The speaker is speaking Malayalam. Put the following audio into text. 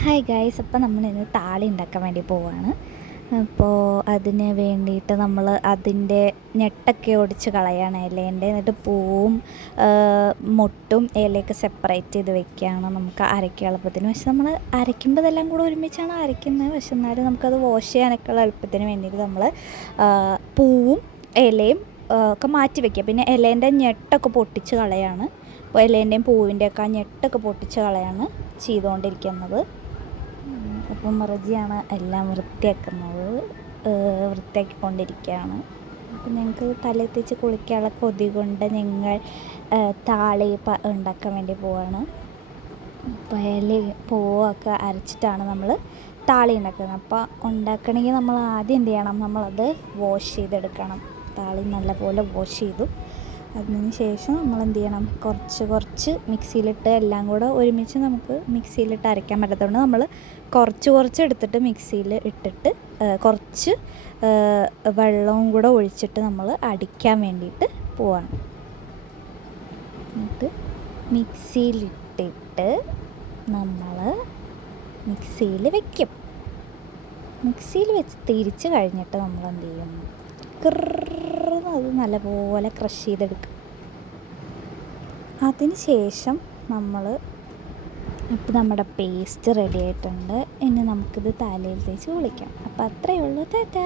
ഹായ് ഗൈസ്, അപ്പോൾ നമ്മളിന്ന് താളി ഉണ്ടാക്കാൻ വേണ്ടി പോവാണ്. അപ്പോൾ അതിന് വേണ്ടിയിട്ട് നമ്മൾ അതിൻ്റെ ഞെട്ടൊക്കെ ഒടിച്ച് കളയാണ് ഇലേൻ്റെ. എന്നിട്ട് പൂവും മൊട്ടും ഇലയൊക്കെ സെപ്പറേറ്റ് ചെയ്ത് വെക്കുകയാണ് നമുക്ക് അരയ്ക്കാൻ എളുപ്പത്തിന്. പക്ഷെ നമ്മൾ അരയ്ക്കുമ്പോൾ ഇതെല്ലാം കൂടെ ഒരുമിച്ചാണ് അരയ്ക്കുന്നത്. പക്ഷെ എന്നാലും നമുക്കത് വാഷ് ചെയ്യാനൊക്കെ എളുപ്പത്തിന് വേണ്ടിയിട്ട് നമ്മൾ പൂവും ഇലയും ഒക്കെ മാറ്റി വയ്ക്കുക. പിന്നെ ഇലേൻ്റെ ഞെട്ടൊക്കെ പൊട്ടിച്ച് കളയാണ്. അപ്പോൾ ഇലേൻ്റെയും പൂവിൻ്റെയൊക്കെ ആ ഞെട്ടൊക്കെ പൊട്ടിച്ച് കളയാണ് ചെയ്തുകൊണ്ടിരിക്കുന്നത്. അപ്പം മറജിയാണ് എല്ലാം വൃത്തിയാക്കിക്കൊണ്ടിരിക്കുകയാണ്. അപ്പം ഞങ്ങൾക്ക് തലയിൽ തേച്ച് കുളിക്കാനുള്ള കൊതി കൊണ്ട് ഞങ്ങൾ താളി ഉണ്ടാക്കാൻ വേണ്ടി പോവാണ്. അപ്പോൾ പൂവൊക്കെ അരച്ചിട്ടാണ് നമ്മൾ താളി ഉണ്ടാക്കുന്നത്. അപ്പോൾ ഉണ്ടാക്കണമെങ്കിൽ നമ്മൾ ആദ്യം എന്ത് ചെയ്യണം, നമ്മളത് വാഷ് ചെയ്തെടുക്കണം. താളി നല്ലപോലെ വാഷ് ചെയ്തു അതിന് ശേഷം നമ്മൾ എന്ത് ചെയ്യണം, കുറച്ച് മിക്സിയിലിട്ട് എല്ലാം കൂടെ ഒരുമിച്ച് നമുക്ക് മിക്സിയിലിട്ട് അരയ്ക്കാൻ പറ്റാത്തതുകൊണ്ട് നമ്മൾ കുറച്ച് എടുത്തിട്ട് മിക്സിയിൽ ഇട്ടിട്ട് കുറച്ച് വെള്ളവും കൂടെ ഒഴിച്ചിട്ട് നമ്മൾ അടിക്കാൻ വേണ്ടിയിട്ട് പോവാണ്. എന്നിട്ട് മിക്സിയിലിട്ടിട്ട് നമ്മൾ മിക്സിയിൽ വയ്ക്കും. മിക്സിയിൽ വെച്ച് തിരിച്ച് കഴിഞ്ഞിട്ട് നമ്മൾ എന്ത് ചെയ്യും, അത് നല്ലപോലെ ക്രഷ് ചെയ്തെടുക്കും. അതിന് ശേഷം ഇപ്പോൾ നമ്മുടെ പേസ്റ്റ് റെഡി ആയിട്ടുണ്ട്. ഇനി നമുക്കിത് തലയിൽ തേച്ച് കുളിക്കാം. അപ്പോൾ അത്രയേ ഉള്ളൂ. ടാറ്റാ.